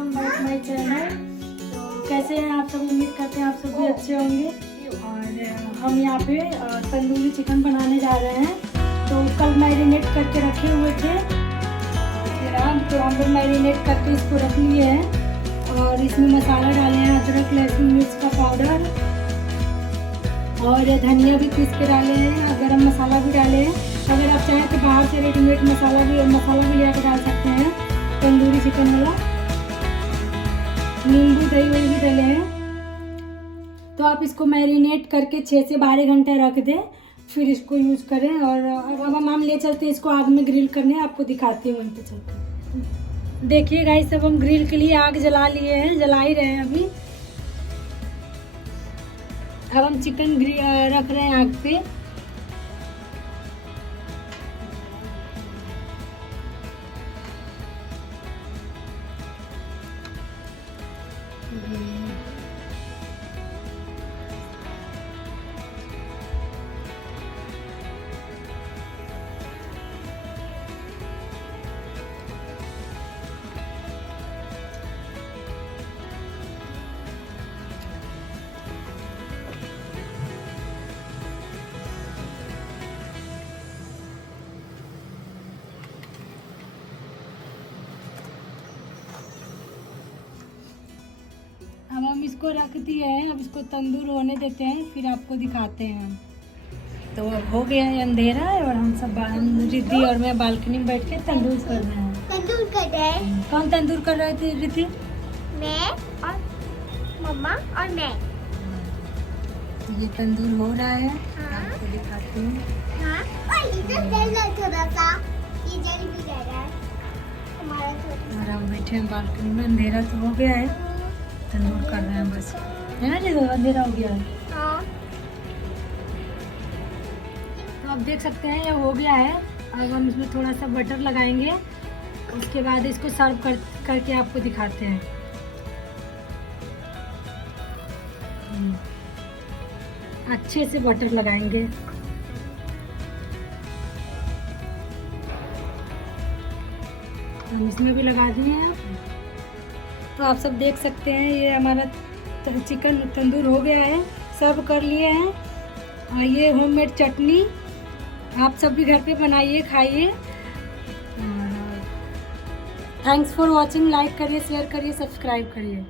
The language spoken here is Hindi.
Welcome back my channel. तो कैसे हैं आप सब? उम्मीद करते हैं आप सब भी अच्छे होंगे। और हम यहाँ पे तंदूरी चिकन बनाने जा रहे हैं। तो कल मैरिनेट करके रखे हुए थे, तो हम लोग मैरिनेट करके इसको रख लिए हैं। और इसमें मसाला डाले हैं, अदरक लहसुन मिर्च का पाउडर और धनिया भी पीस के डाले हैं, गरम मसाला भी डाले हैं। अगर आप चाहें तो बाहर से रेडीमेड मसाला भी ले आकर डाल सकते हैं तंदूरी चिकन वाला। नींबू दही वही भी डाले हैं। तो आप इसको मैरिनेट करके 6 से 12 घंटे रख दें, फिर इसको यूज़ करें। और अब हम ले चलते हैं इसको आग में ग्रिल करने, आपको दिखाती हूँ वहीं पे चलते। देखिए गाइस, सब हम ग्रिल के लिए आग जला लिए हैं, जला ही रहे हैं अभी। अब हम चिकन रख रहे हैं आग पे। अब हम इसको रख दिए हैं, अब इसको तंदूर होने देते हैं, फिर आपको दिखाते हैं। तो अब हो गया है अंधेरा है और हम सब रिद्धि और मैं बालकनी में बैठ के तंदूर कर रहे हैं। तंदूर कर रहे हैं। कौन तंदूर कर रहे थे रिद्धि? मैं और मम्मा और मैं। ये तंदूर हो रहा है, हाँ। आपको दिखाती हूँ। हाँ, और इधर जल रहा है थोड़ा सा, ये जल भी जा रहा है हमारा थोड़ा। और हम बैठे हैं बालकनी में, अंधेरा तो हो गया है, तंदूर कर रहे हैं बस, है ना जी? अंधेरा हो गया है। हाँ। तो आप देख सकते हैं ये हो गया है। अब हम इसमें थोड़ा सा बटर लगाएंगे, उसके बाद इसको सर्व करके आपको दिखाते हैं। अच्छे से बटर लगाएंगे। हम इसमें भी लगा दिए हैं। तो आप सब देख सकते हैं ये हमारा चिकन तंदूर हो गया है, सर्व कर लिए हैं। और ये होममेड चटनी आप सब भी घर पे बनाइए, खाइए। Thanks for watching. लाइक करिए, शेयर करिए, सब्सक्राइब करिए।